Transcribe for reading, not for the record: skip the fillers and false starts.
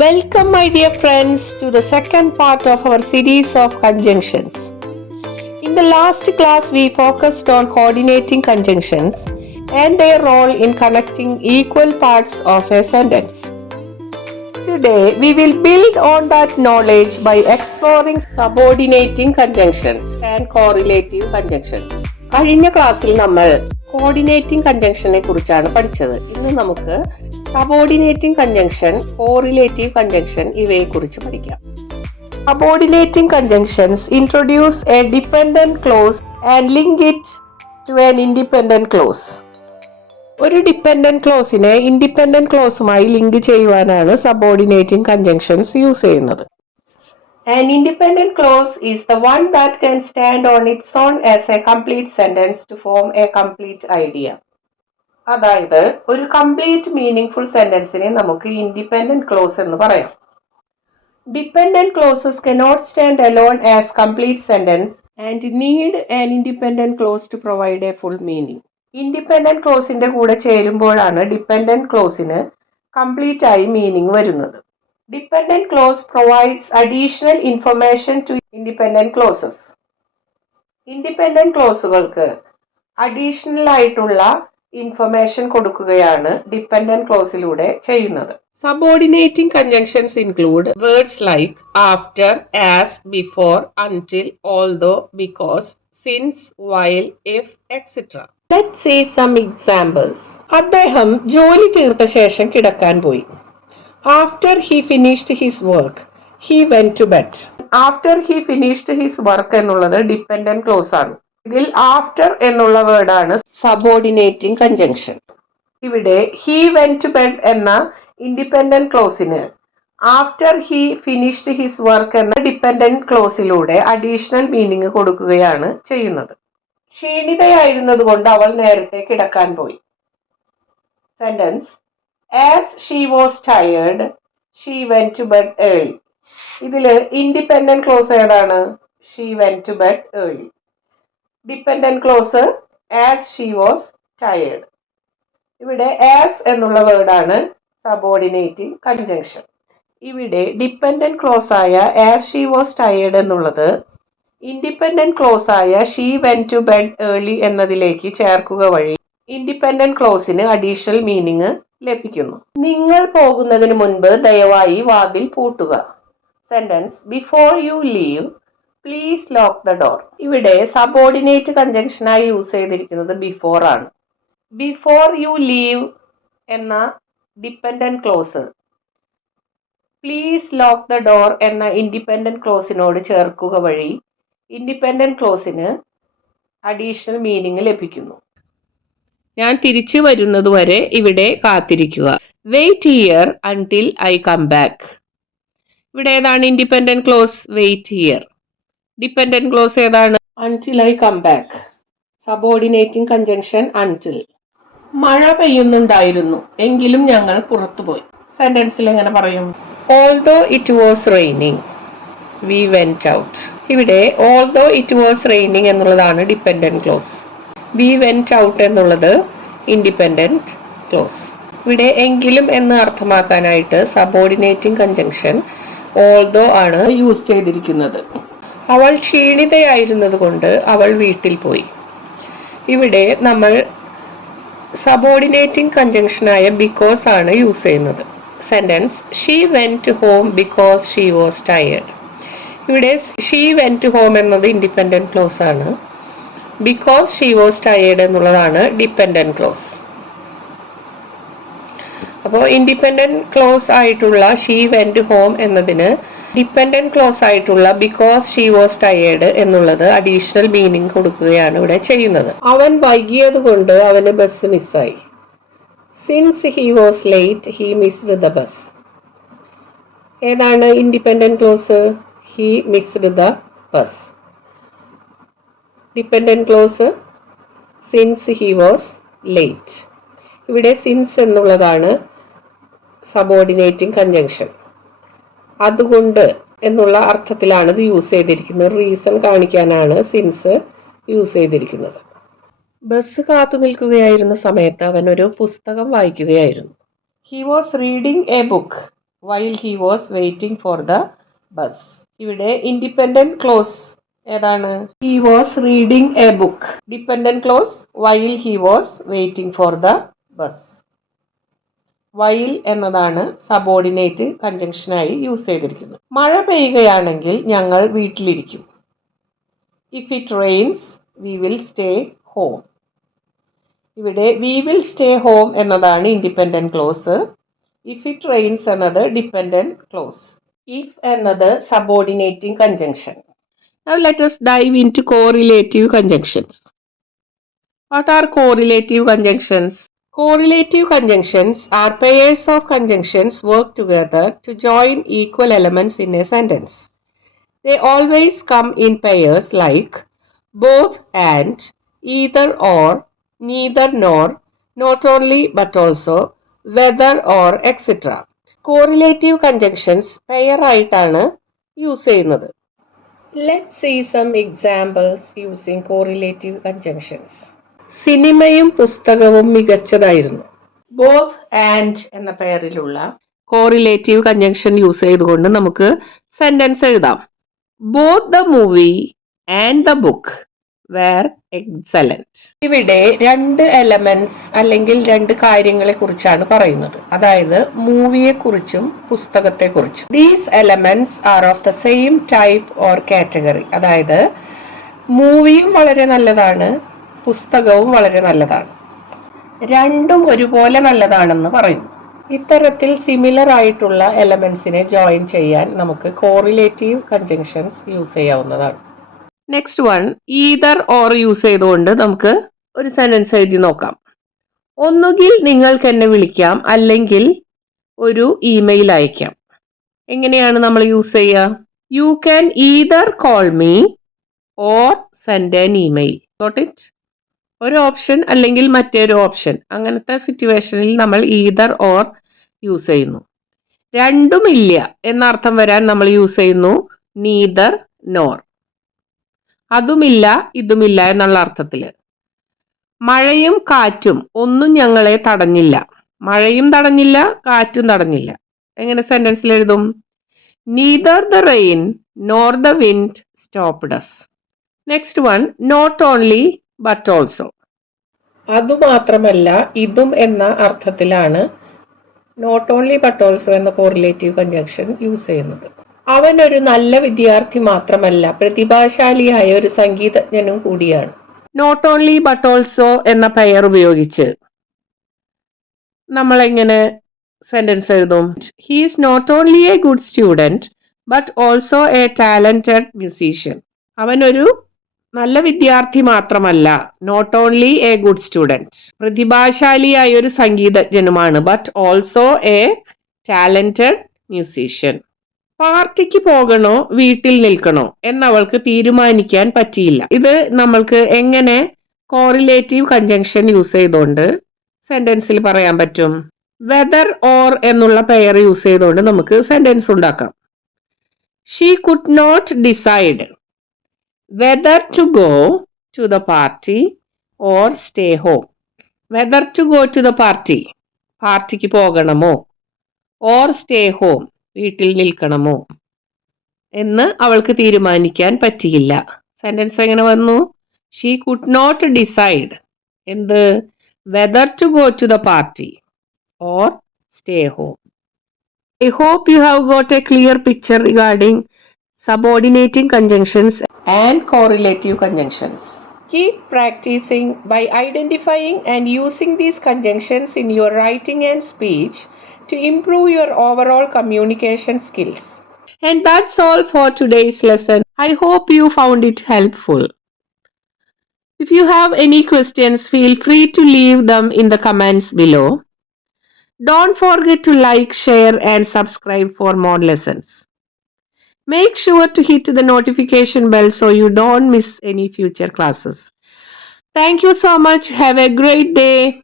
Welcome, my dear friends, to the second part of our series of conjunctions. In the last class, we focused on coordinating conjunctions and their role in connecting equal parts of a sentence. Today, we will build on that knowledge by exploring subordinating conjunctions and correlative conjunctions. കഴിഞ്ഞ ക്ലാസ്സിൽ നമ്മൾ coordinating കൺജങ്ഷനെ കുറിച്ചാണ് പഠിച്ചത്. ഇന്ന് നമുക്ക് subordinating conjunction, correlative conjunction ഇവയെ കുറിച്ച് പഠിക്കാം. Subordinating conjunctions introduce a dependent clause and link it to an independent clause. ഒരു ഡിപെൻഡന്റ് ക്ലോസിനെ ഇൻഡിപെൻഡന്റ് ക്ലോസുമായി ലിങ്ക് ചെയ്യുവാനാണ് സബോർഡിനേറ്റിംഗ് കൺജങ്ഷൻസ് യൂസ് ചെയ്യുന്നത്. An independent clause is the one that can stand on its own as a complete sentence to form a complete idea. അതായത് ഒരു complete meaningful സെന്റൻസിനെ നമുക്ക് independent clause എന്ന് പറയാം. Dependent clauses cannot stand alone as complete sentence and need an independent clause to provide a full meaning. Independent ക്ലോസിന്റെ കൂടെ ചേരുമ്പോഴാണ് dependent ക്ലോസിന് complete ആയി മീനിങ് വരുന്നത്. Dependent clause provides additional information to independent clauses. Independent ക്ലോസുകൾക്ക് additional ആയിട്ടുള്ള information കൊടുക്കുകയാണ് dependent ക്ലോസിലൂടെ ചെയ്യുന്നത്. Subordinating conjunctions include words like after, as, before, until, although, because, since, while, if, etc. Let's see some examples. അദ്ദേഹം ജോലി തീർത്ത ശേഷം കിടക്കാൻ പോയി. After he finished his work, he went to bed. After he finished his work എന്നുള്ളത് dependent clause ആണ്. ഇതിൽ after എന്നുള്ള വേർഡാണ് സബോർഡിനേറ്റിംഗ് കൺജങ്ഷൻ. ഇവിടെ he went to bed എന്ന ഇൻഡിപെൻഡന്റ് ക്ലോസിന് after he finished his work എന്ന ഡിപെൻഡന്റ് ക്ലോസിലൂടെ അഡീഷണൽ മീനിങ് കൊടുക്കുകയാണ് ചെയ്യുന്നത്. ക്ഷീണിതയായിരുന്നത് കൊണ്ട് അവൾ നേരത്തെ കിടക്കാൻ പോയി. Sentence As she was tired, she went to bed early. ഇതില് ഇൻഡിപെൻഡന്റ് ക്ലോസ് ഏതാണ്? She went to bed early. Dependent close as she was tired. ഇവിടെ as എന്നുള്ള വേർഡാണ് സബോർഡിനേറ്റിംഗ് കൺജങ്ഷൻ. ഇവിടെ ഡിപെൻഡന്റ് ക്ലോസ് ആയ as she was tired എന്നുള്ളത് independent close ആയ she went to bed early എന്നതിലേക്ക് ചേർക്കുക വഴി ഇൻഡിപെൻഡന്റ് ക്ലോസിന് അഡീഷണൽ മീനിങ് ലഭിക്കുന്നു. നിങ്ങൾ പോകുന്നതിന് മുൻപ് ദയവായി വാതിൽ പൂട്ടുക. Sentence before you leave please lock the door. ഇവിടെ സബോർഡിനേറ്റ് കൺജങ്ഷനായി യൂസ് ചെയ്തിരിക്കുന്നത് ബിഫോർ ആണ്. ബിഫോർ യു ലീവ് എന്ന dependent clause please lock the door എന്ന ഇൻഡിപെൻഡന്റ് ക്ലോസിനോട് ചേർക്കുക വഴി ഇൻഡിപെൻഡന്റ് ക്ലോസിന് അഡീഷണൽ മീനിങ് ലഭിക്കുന്നു. ഞാൻ തിരിച്ചു വരുന്നതുവരെ ഇവിടെ കാത്തിരിക്കുക. Wait here until I come back. ഇവിടെ ഏതാണ് independent clause? Wait here. Dependent clause ഏതാണ്? Until I come back. Subordinating conjunction until. മഴ പെയ്യുന്നുണ്ടായിരുന്നു, എങ്കിലും ഞങ്ങൾ പുറത്തുപോയി. സെന്റൻസിൽ എങ്ങനെ പറയും? Although it was raining we went out. ഇവിടെ ഓൾദോ ഇറ്റ് വാസ് റെയിനിങ് എന്നുള്ളതാണ് dependent clause. We went out എന്നുള്ളത് ഇൻഡിപെൻഡന്റ് ക്ലോസ്. ഇവിടെ എങ്കിലും എന്ന് അർത്ഥമാക്കാനായിട്ട് സബോർഡിനേറ്റിംഗ് കൺജങ്ഷൻ ഓൾദോ ആണ് യൂസ് ചെയ്തിരിക്കുന്നത്. അവൾ ക്ഷീണിതയായിരുന്നത് കൊണ്ട് അവൾ വീട്ടിൽ പോയി. ഇവിടെ നമ്മൾ സബോർഡിനേറ്റിംഗ് കൺജങ്ഷനായ ബിക്കോസ് ആണ് യൂസ് ചെയ്യുന്നത്. Sentence she went home because she was tired. ഇവിടെ ഷീ വെന്റ് ഹോം എന്നത് ഇൻഡിപെൻഡന്റ് ക്ലോസ് ആണ്. ബിക്കോസ് ഷീ വാസ് ടയേർഡ് എന്നുള്ളതാണ് ഡിപെൻഡന്റ് ക്ലോസ്. അപ്പോൾ ഇൻഡിപെൻഡന്റ് ക്ലോസ് ആയിട്ടുള്ള ഷീ വെന്റ് ഹോം എന്നതിന് ഡിപെൻഡന്റ് ക്ലോസ് ആയിട്ടുള്ള ബിക്കോസ് ഷീ വാസ് ടയേർഡ് എന്നുള്ളത് അഡീഷണൽ മീനിങ് കൊടുക്കുകയാണ് ഇവിടെ ചെയ്യുന്നത്. അവൻ വൈകിയത് കൊണ്ട് അവന് ബസ് മിസ്സായി. Since he was late he missed the bus. ഏതാണ് independent close? He missed the bus. Dependent close since he was late. ഇവിടെ സിൻസ് എന്നുള്ളതാണ് സബോർഡിനേറ്റിംഗ് കൺജങ്ഷൻ. അതുകൊണ്ട് എന്നുള്ള അർത്ഥത്തിലാണ് ഇത് യൂസ് ചെയ്തിരിക്കുന്നത്. റീസൺ കാണിക്കാനാണ് സിൻസ് യൂസ് ചെയ്തിരിക്കുന്നത്. ബസ് കാത്തു നിൽക്കുകയായിരുന്ന സമയത്ത് അവൻ ഒരു പുസ്തകം വായിക്കുകയായിരുന്നു. He was reading a book while he was waiting for the bus. ഇവിടെ ഇൻഡിപെൻഡന്റ് ക്ലോസ് ഏതാണ്? He was reading a book. Dependent clause while he was waiting for the bus. while എന്നതാണ് സബോർഡിനേറ്റ് കൺജങ്ഷനായി യൂസ് ചെയ്തിരിക്കുന്നത്. മഴ പെയ്യുകയാണെങ്കിൽ ഞങ്ങൾ വീട്ടിലിരിക്കും. If it rains, we will stay home. ഇവിടെ we will stay home എന്നതാണ് independent close. If it rains എന്നത് dependent close. If എന്നത് subordinating conjunction. Now let us dive into correlative conjunctions. What are correlative conjunctions? Correlative conjunctions are pairs of conjunctions work together to join equal elements in a sentence. They always come in pairs like both and, either or, neither nor, not only but also, whether or, etc. Correlative conjunctions pair ആയിട്ടാണ് use ചെയ്യുന്നത്. Let's see some examples using correlative conjunctions. സിനിമയും പുസ്തകവും മികച്ചതായിരുന്നു. Both and എന്ന പേരിലുള്ള correlative conjunction use ചെയ്തുകൊണ്ട് നമുക്ക് sentence എഴുതാം. Both the movie and the book were excellent. ഇവിടെ രണ്ട് എലമെന്റ്സ് അല്ലെങ്കിൽ രണ്ട് കാര്യങ്ങളെ കുറിച്ചാണ് പറയുന്നത്. അതായത് മൂവിയെ കുറിച്ചും പുസ്തകത്തെ കുറിച്ചും. These elements R of the same type or category. അതായത് മൂവിയും വളരെ നല്ലതാണ്, പുസ്തകവും വളരെ നല്ലതാണ്. രണ്ടും ഒരുപോലെ നല്ലതാണെന്ന് പറയുന്നു. ഇത്തരത്തിൽ സിമിലർ ആയിട്ടുള്ള എലമെന്റ്സിനെ ജോയിൻ ചെയ്യാൻ നമുക്ക് കോറിലേറ്റീവ് കൺജങ്ഷൻസ് യൂസ് ചെയ്യാവുന്നതാണ്. Next one, ether or use ചെയ്തുകൊണ്ട് നമുക്ക് ഒരു സെന്റൻസ് എഴുതി നോക്കാം. ഒന്നുകിൽ നിങ്ങൾക്ക് എന്നെ വിളിക്കാം, അല്ലെങ്കിൽ ഒരു ഇമെയിൽ അയക്കാം. എങ്ങനെയാണ് നമ്മൾ യൂസ് ചെയ്യുക? You can either call me or send an email. Got it? ഒരു ഓപ്ഷൻ അല്ലെങ്കിൽ മറ്റൊരു ഓപ്ഷൻ, അങ്ങനത്തെ സിറ്റുവേഷനിൽ നമ്മൾ ഈതർ ഓർ യൂസ് ചെയ്യുന്നു. രണ്ടുമില്ല എന്നർത്ഥം വരാൻ നമ്മൾ യൂസ് ചെയ്യുന്നു നീതർ നോർ. അതുമില്ല ഇതുമില്ല എന്നുള്ള അർത്ഥത്തിൽ. മഴയും കാറ്റും ഒന്നും ഞങ്ങളെ തടഞ്ഞില്ല. മഴയും തടഞ്ഞില്ല, കാറ്റും തടഞ്ഞില്ല. എങ്ങനെ സെന്റൻസിൽ എഴുതും? Neither the rain nor the wind stopped us. Next one, not only but also. അതുമാത്രമല്ല ഇതും എന്ന അർത്ഥത്തിലാണ് നോട്ട് ഓൺലി ബട്ട് ഓൾസോ എന്ന കോറിലേറ്റീവ് കൺജങ്ഷൻ യൂസ് ചെയ്യുന്നത്. അവൻ ഒരു നല്ല വിദ്യാർത്ഥി മാത്രമല്ല, പ്രതിഭാശാലിയായ ഒരു സംഗീതജ്ഞനും കൂടിയാണ്. നോട്ട് ഓൺലി ബട്ട് ഓൾസോ എന്ന പെയർ ഉപയോഗിച്ച് നമ്മൾ എങ്ങനെ സെന്റൻസ് എഴുതും? He is not only a good student but also a talented musician. അവനൊരു നല്ല വിദ്യാർത്ഥി മാത്രമല്ല, not only a good student, പ്രതിഭാശാലിയായ ഒരു സംഗീതജ്ഞനുമാണ്, but also a talented musician. പാർട്ടിക്ക് പോകണോ വീട്ടിൽ നിൽക്കണോ എന്നവൾക്ക് തീരുമാനിക്കാൻ പറ്റിയില്ല. ഇത് നമ്മൾക്ക് എങ്ങനെ കോറിലേറ്റീവ് കൺജങ്ഷൻ യൂസ് ചെയ്തുകൊണ്ട് സെന്റൻസിൽ പറയാൻ പറ്റും? വെദർ ഓർ എന്നുള്ള പെയർ യൂസ് ചെയ്തുകൊണ്ട് നമുക്ക് സെന്റൻസ് ഉണ്ടാക്കാം. She could not decide whether to go to the party or stay home. Whether to go to the party, പാർട്ടിക്ക് പോകണമോ, or stay home, വീട്ടിൽ നിൽക്കണമോ എന്ന് അവൾക്ക് തീരുമാനിക്കാൻ പറ്റിയില്ല. സെന്റൻസ് എങ്ങനെ വന്നു? ഷീ കുഡ് നോട്ട് ഡിസൈഡ് എന്ത്? whether to go to the party or stay home. I hope you have got a clear picture regarding subordinating conjunctions and correlative conjunctions. Keep practicing by identifying and using these conjunctions in your writing and speech to improve your overall communication skills. And that's all for today's lesson. I hope you found it helpful. If you have any questions, feel free to leave them in the comments below. Don't forget to like, share and subscribe for more lessons. Make sure to hit the notification bell so you don't miss any future classes. Thank you so much. Have a great day.